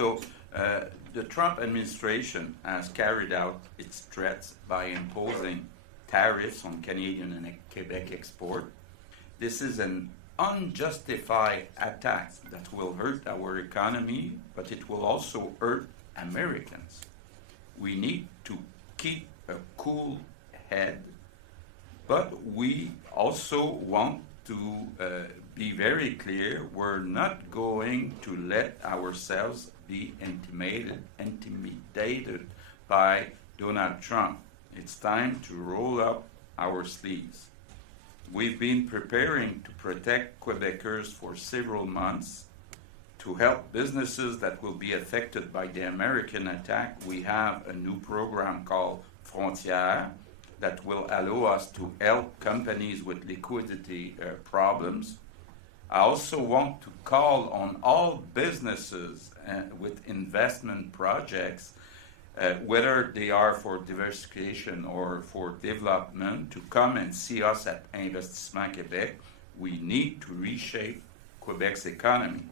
So the Trump administration has carried out its threats by imposing tariffs on Canadian and Quebec export. This is an unjustified attack that will hurt our economy, but it will also hurt Americans. We need to keep a cool head, but we also want to be very clear, we're not going to let ourselves be intimidated by Donald Trump. It's time to roll up our sleeves. We've been preparing to protect Quebecers for several months. To help businesses that will be affected by the American attack, we have a new program called Frontières that will allow us to help companies with liquidity problems. I also want to call on all businesses with investment projects, whether they are for diversification or for development, to come and see us at Investissement Québec. We need to reshape Quebec's economy.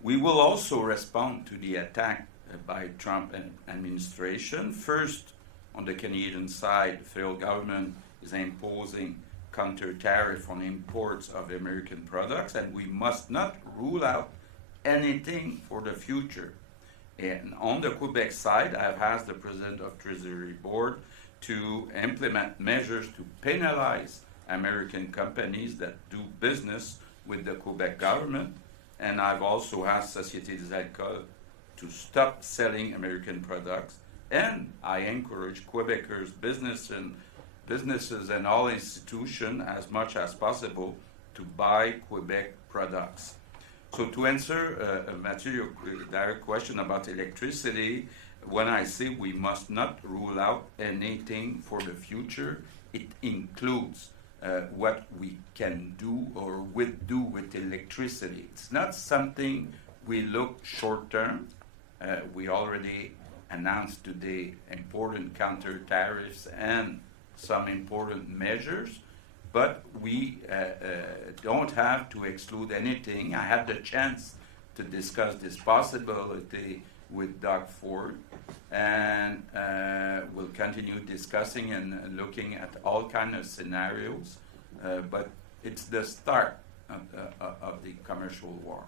We will also respond to the attack by Trump administration. First, on the Canadian side, the federal government is imposing counter tariff on imports of American products, and we must not rule out anything for the future. And on the Quebec side, I've asked the President of Treasury Board to implement measures to penalize American companies that do business with the Quebec government. And I've also asked Société des Alcools to stop selling American products. And I encourage Quebecers, businesses and all institutions as much as possible to buy Quebec products. So to answer Mathieu, your direct question about electricity, when I say we must not rule out anything for the future, it includes what we can do or would do with electricity. It's not something we look short term. We already announced today important counter tariffs and some important measures, but we don't have to exclude anything. I had the chance to discuss this possibility with Doug Ford, and we'll continue discussing and looking at all kinds of scenarios, but it's the start of the commercial war.